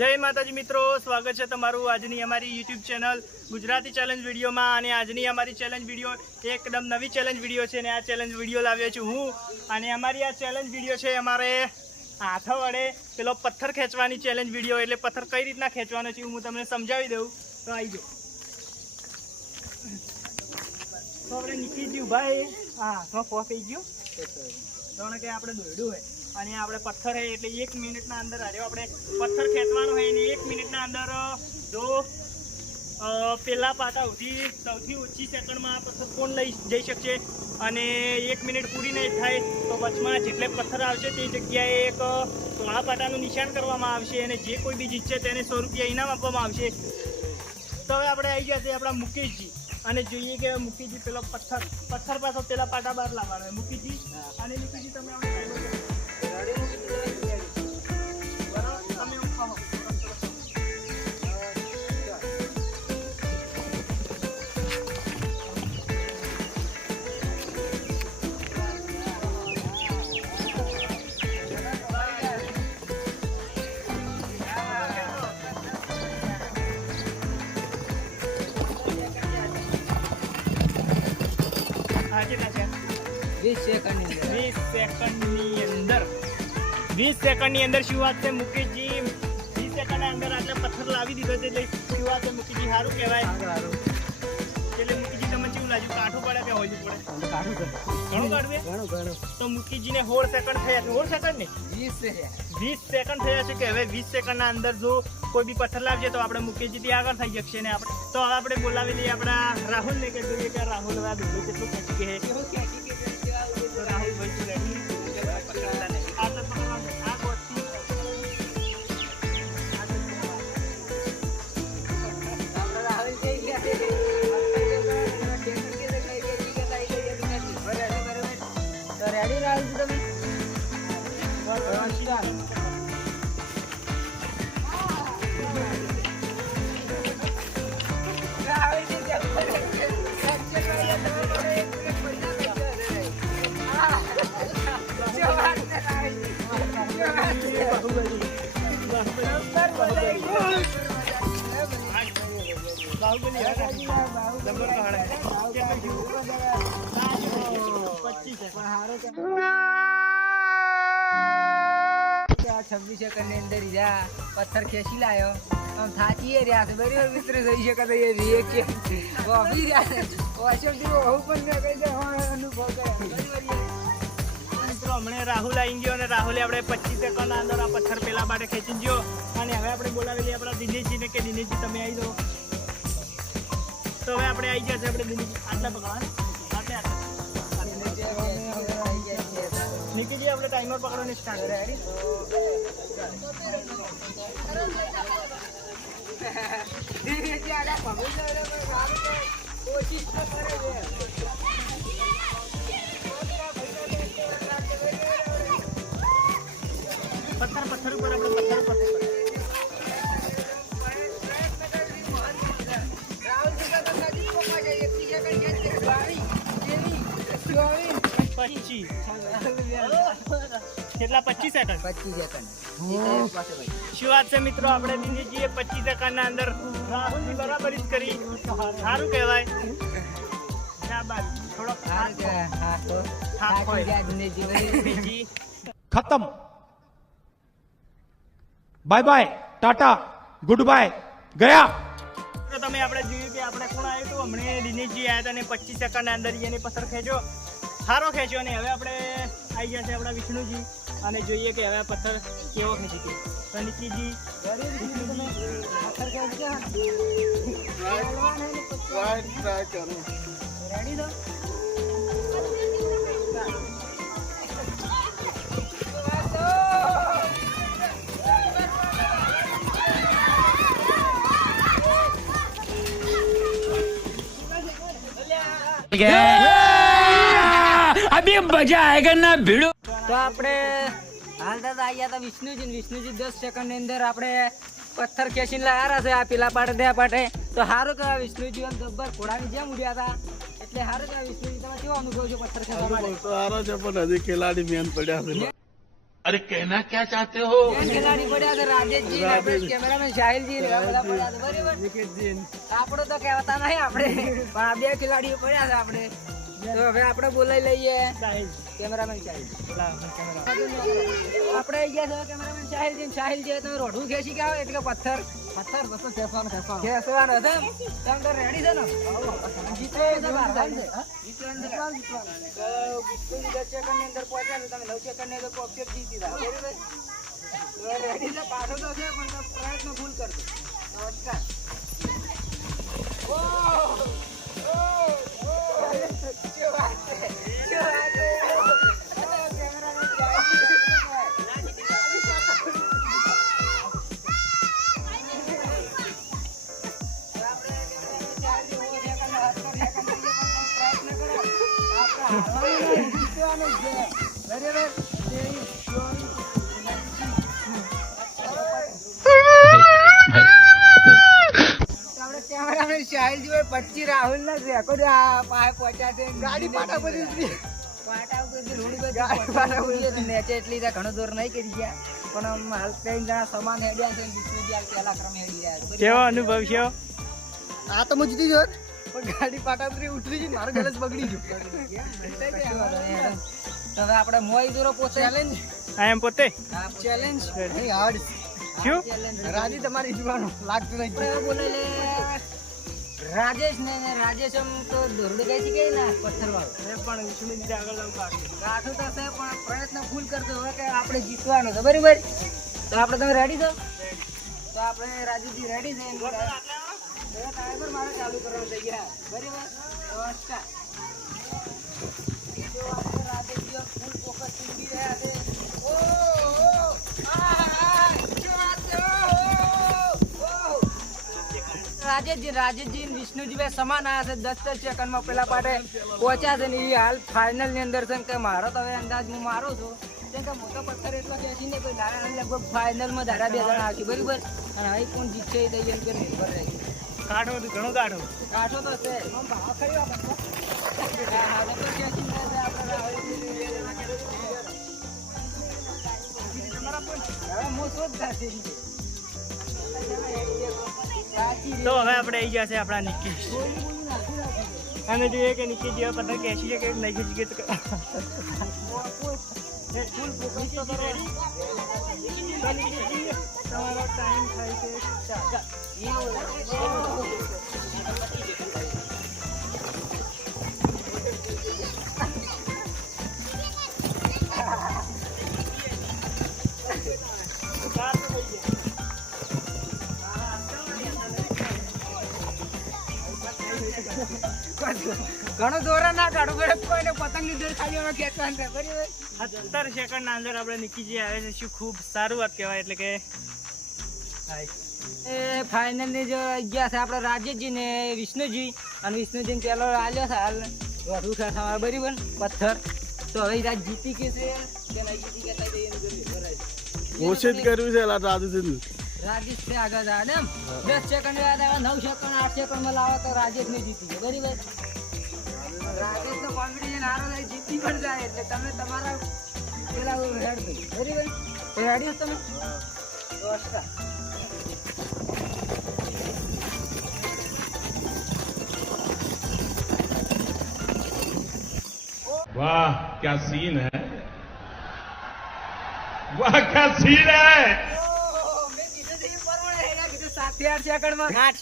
જય માતાજી મિત્રો, સ્વાગત છે તમારું આજની અમારી યુટ્યુબ ચેનલ ગુજરાતી ચેલેન્જ વિડીયોમાં. અને આજની અમારી ચેલેન્જ વીડિયો એકદમ નવી ચેલેન્જ વીડિયો છે અને આ ચેલેન્જ વીડિયો લાવ્યો છું હું. અને અમારી આ ચેલેન્જ વીડિયો છે અમારે હાથ વડે પેલો પથ્થર ખેંચવાની ચેલેન્જ વીડિયો. એટલે પથ્થર કઈ રીતના ખેંચવાનો છે હું તમને સમજાવી દઉં. તો આવી જાઓ તો આપણે નીકળી ગયું ભાઈ. હા તો ફોસ થઈ ગયું. જાણે કે આપણે દોડ્યું હોય. અને આપણે પથ્થર હે એટલે એક મિનિટના અંદર આજે આપણે પથ્થર ખેંચવાનો હોય અને એક મિનિટના અંદર જો પહેલાં પાટા સુધી સૌથી ઓછી સેકન્ડમાં આ પથ્થર કોણ લઈ જઈ શકશે? અને એક મિનિટ પૂરી નહીં થાય તો વચમાં જેટલે પથ્થર આવશે તે જગ્યાએ એક ધોળા પાટાનું નિશાન કરવામાં આવશે અને જે કોઈ બી જીતશે તેને સો રૂપિયા ઇનામ આપવામાં આવશે. તો હવે આપણે આવી ગયા છે આપણા મુકેશજી. અને જોઈએ કે મુકેશજી પેલો પથ્થર પથ્થર પાછો પેલા પાટા બહાર લાવવાનો હોય. મુકેશજી અને મુકેશજી તમે વીસ સેકન્ડની અંદર. વીસ સેકન્ડની અંદર. વીસ સેકન્ડની અંદર શું વાત છે મુકેશજી? વીસ સેકન્ડના અંદર આટલે પથ્થર લાવી દીધો છે એટલે શું વાત છે મુકેશજી? સારું કહેવાય. એટલે મુકેશજી તમને કેવું લાગ્યું? કાઠું પડે કે હોજું પડે? ઘણું કાઢવે ઘણું ઘણું. તો મુકેશજીને સોળ સેકન્ડ થયા છે સોળ સેકન્ડ ને? વીસ વીસ સેકન્ડ થયા છે કે હવે વીસ સેકન્ડના અંદર જો કોઈ બી પથ્થર લાવજે તો આપણે મુકેશજીથી આગળ થઈ શકશે ને આપણે? તો હવે આપણે બોલાવી લઈએ આપણા રાહુલને કે જોઈએ કે રાહુલ હવે આ દોડું કેટલું ખેંચી કે છવ્વીસ એકરની અંદર પથ્થર ખેંચી લાયો થાચી રહ્યા દે અનુભવ કર્યો રાહુલ આવી ગયો અને રાહુલે આપણે પચીસ સેકન્ડના અંદર આ પથ્થર પેલા માટે ખેંચી ગયો. અને હવે આપણે બોલાવી લઈએ આપણા દિનેશજીને કે, દિનેશજી, તમે આવી જાઓ. તો હવે આપણે આવી ગયા છે, આપણે આટલા પકડવા આટલે આટલે. નિકીજી આપણે ટાઈમર પકડવાની સ્ટાર્ટ કરે. પથ્થર કેટલા? પચીસ સેકન્ડ પચીસ સેકન્ડ શું વાત છે મિત્રો? આપણે દિનેશજીએ પચીસ સેકન્ડના અંદર રાહુલની બરાબર જ કરી. સારું કહેવાય. ખતમ. Bye bye tata good bye ગયા. તમે આપણે જોયું કે આપણે કોણ આવ્યું હતું? હમણાં દિનેશજી આવ્યા હતા અને પચીસ સેકન્ડ અંદર એને પસાર ખેંચો સારો ખેંચ્યો અને હવે આપણે આવી ગયા છે આપણા વિષ્ણુજી. અને જોઈએ કે હવે પથ્થર કેવો ખેંચી તો નિકીજી રેડી તો अभी मजा आएगा ना भिड़ो તો આપણે હાલ દાદા આવ્યા હતા વિષ્ણુજી ને વિષ્ણુજી દસ સેકન્ડ ની અંદર આપણે પથ્થર ખેંચીને લાયા છે આ પેલા પાટે ત્યાં પાટે તો સારું કહેવાય વિષ્ણુજી આમ જબ્બર ઘોડાની જેમ ઉડ્યા હતા એટલે સારું કહેવાય વિષ્ણુજી તમે કેવો અનુભવ છે પથ્થર ખેંચવા માટે સારો છે પણ હજી ખેલાડી મેન પડ્યા છે अरे कहना क्या चाहते हो બે ખેલાડી પડ્યા છે રાજેશજી ને આપણે કેમેરામેન સાહિલજી ને એવા બધા પડ્યા છે બરાબર આપણે તો કહેવાતા નહીં આપણે પણ આ બે ખેલાડીઓ પડ્યા છે આપણે તો હવે આપણે બોલાવી લઈએ સાહિલ કેમેરામેન સાહિલ આપણે આવી ગયા છે કેમેરામેન સાહિલજી ને સાહિલજી તમે રોઢું ખેંચી ગયા હોય એટલે પથ્થર? પથ્થર પથ્થર ખેંચવાનો ખેંચવાનો. ખેંચવાનો તમે તો રેડી છે ને? જીતવાનું છે. ભારત છે જીતવાનું છે તો બિસ્કુટ દસ સેકન્ડની અંદર પહોંચ્યા તમે નવ સેકન્ડની અંદર જીતી રહ્યા. રેડી છે પાછો તો છે પણ પ્રયત્ન ભૂલ કરજો. નમસ્કાર. રાહુલ ના રેકોર્ડ આ પાસે પહોંચ્યા છે. ગાડી પાટા બધી પાટા ઉપર ગાડી પાટા ઉપર નેચે એટલી ઘણો દૂર નહીં કરી ગયા. પણ આમ હાલ ત્રણ જણા સમાન હેડ્યા છે વિષ્ણુજી પહેલા ક્રમે હેડી રહ્યા કેવો અનુભવ છે? આ તો હું જીતી પણ ગાડી પાટા પર ઉતરી ગઈ મારો બેલેન્સ બગડી ગયું. હવે આપણે મોઈ દોરો પોતે ચેલેન્જ આઈ એમ પોતે? ચેલેન્જ શું? રાજી તમારી જીવાનું લાગતું નહીં. બોલે લે રાજેશ ને ને રાજેશ આમ તો દોરડું કઈ કે ના પથ્થર વાળો. પણ વિષ્ણુ દીદી આગળ જવું તો છે પણ પ્રયત્ન ફૂલ કરતો હવે કે આપણે જીતવાનું છે. બરાબર? તો આપણે તમે રેડી છો? તો આપણે રાજુજી રેડી છે. એમ ટાઈમર મારે ચાલુ. રાજેશજી રાજેશજી વિષ્ણુજી ભાઈ સમાન આવ્યા છે, દસ દસ સેકન્ડમાં પેલા પાટે પહોંચ્યા છે ને એ હાલ ફાઇનલની અંદર છે કે મારો તો હવે અંદાજ હું મારો છું. કેમ કે મોટો પથ્થર એટલો બેસીને કોઈ દાડા લગભગ ફાઇનલમાં ધારા બે જણા આવશે બરાબર? અને હવે કોણ જીતશે એ દઈએ નિર્ભર રહે કાઢો તો ઘણું કાઢો. કાઢો તો છે. આમ ભાવ ખરી તો હવે આપણે આવી ગયા છે આપણા નિકેશ અને જોઈએ કે નિકેશ જેવા પતંગ ખેંચી છે કે નહીં ખેંચી નિકેશજી, તમારો ટાઈમ થાય છે. ઘણું દોરા ના કાઢું પડે કોઈને પતંગની દોર ખાલી અમે ખેંચવાનું છે બરાબર? સત્તર સેકન્ડ ના અંદર આપણે નિકીજી આવે છે શું ખૂબ સારું વાત કહેવાય એટલે કે એ ફાઇનલની જો ગયા છે આપણે રાજેશજી ને વિષ્ણુજી અને વિષ્ણુજી ને પેલો આલ્યો છે હાલ વધુ ખાસા બરાબર? પથ્થર. તો હવે રાજ જીતી કે છે કે નહીં જીતી કે થાય તો એનું જોઈ લેવું, બરાબર. કોશિશ કરવી છે રાજુજી રાજેશ છે આગળ આવે એમ? દસ સેકન્ડ યાદ આવે નવ સેકન્ડ આઠ સેકન્ડમાં લાવો તો રાજેશ ને જીતી જાય બરાબર? રાજેશ નો કોમ્પિટિશન હારો થાય જીતી પણ જાય એટલે તમે તમારા પેલા હેડ દો બરાબર તો રેડી છો તમે તો start. वाह क्या सीन है वाह क्या सीन है ચાર સેકન્ડમાં આઠ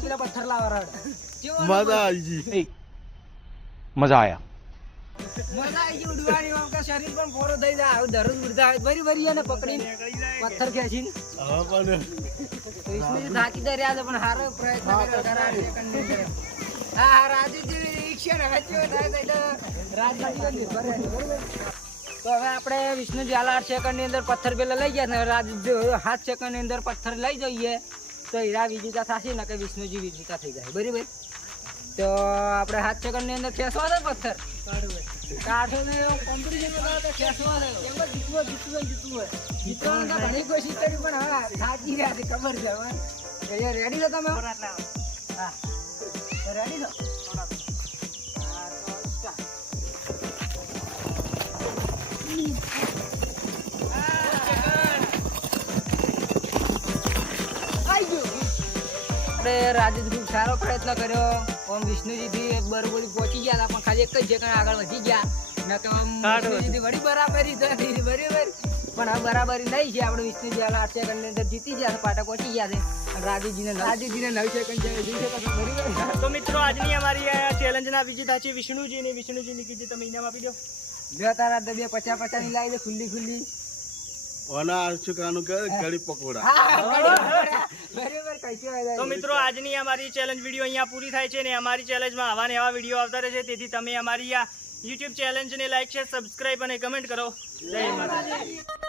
તો પથ્થર લાવવા મજા શરીર પણ ફોરો થઈ જાય આવું દરરોજ ઉડતા હોય. બરી બરી અને પથ્થર ખેંચીને. પણ કૃષ્ણ હારો પ્રયત્ન કર્યો હા રાજીજી તો હવે આપણે વિષ્ણુજી હાલ આઠ સેકન્ડની અંદર પથ્થર પેલા લઈ ગયા ને રાજ સાત સેકન્ડની અંદર પથ્થર લઈ જઈએ. તો હીરા વિજેતા થશે ને કે વિષ્ણુજી વિજેતા થઈ જાય બરાબર? તો આપણે સાત સેકન્ડની અંદર ખેંચવા દે પથ્થર. કાઢો ને કોમ્પિટિશન ખેંચવા દે. એમાં જીતવું હોય, જીતવું હોય, જીતવું જીતવાનું ઘણી કોશિશ કરી પણ હા થાકી ગયા ખબર છે હવે રેડી છો તમે? હા. રેડી છો? આપણે રાજેશ ખૂબ સારો પ્રયત્ન કર્યો. ઓમ વિષ્ણુજીથી બરોબરી પહોંચી ગયા હતા પણ ખાલી એક જ જગ્યા આગળ વધી ગયા. મેં કહ્યું આમ કાઢો. વિષ્ણુજીથી વળી બરાબરી થઈ બરાબર. પણ હવે બરાબરી નહીં છે. આપણે વિષ્ણુજી સેકન્ડની અંદર જીતી ગયા છે પાટા પહોંચી ગયા છે. અને રાજુજીને રાજુજીને નવ સેકન્ડ છે તો મિત્રો આજની અમારી આ ચેલેન્જના વિજેતા છે વિષ્ણુજી ને. વિષ્ણુજીની કીધી તમે ઇનામ આપી દો. બે તારા બે પચાસ પચાસની લાવી દે ખુલ્લી ખુલ્લી. ઓના અર્ચકાનું કે કઢી પકોડા. બરાબર કઈશું આવે તો મિત્રો આજની અમારી ચેલેન્જ વીડિયો અહીંયા પૂરી થાય છે ને અમારી ચેલેન્જમાં આવા ને એવા વીડિયો આવતા રહેશે. તેથી તમે અમારી આ યુટ્યુબ ચેલેન્જને લાઈક છે સબસ્ક્રાઇબ અને કમેન્ટ કરો. જય માતાજી.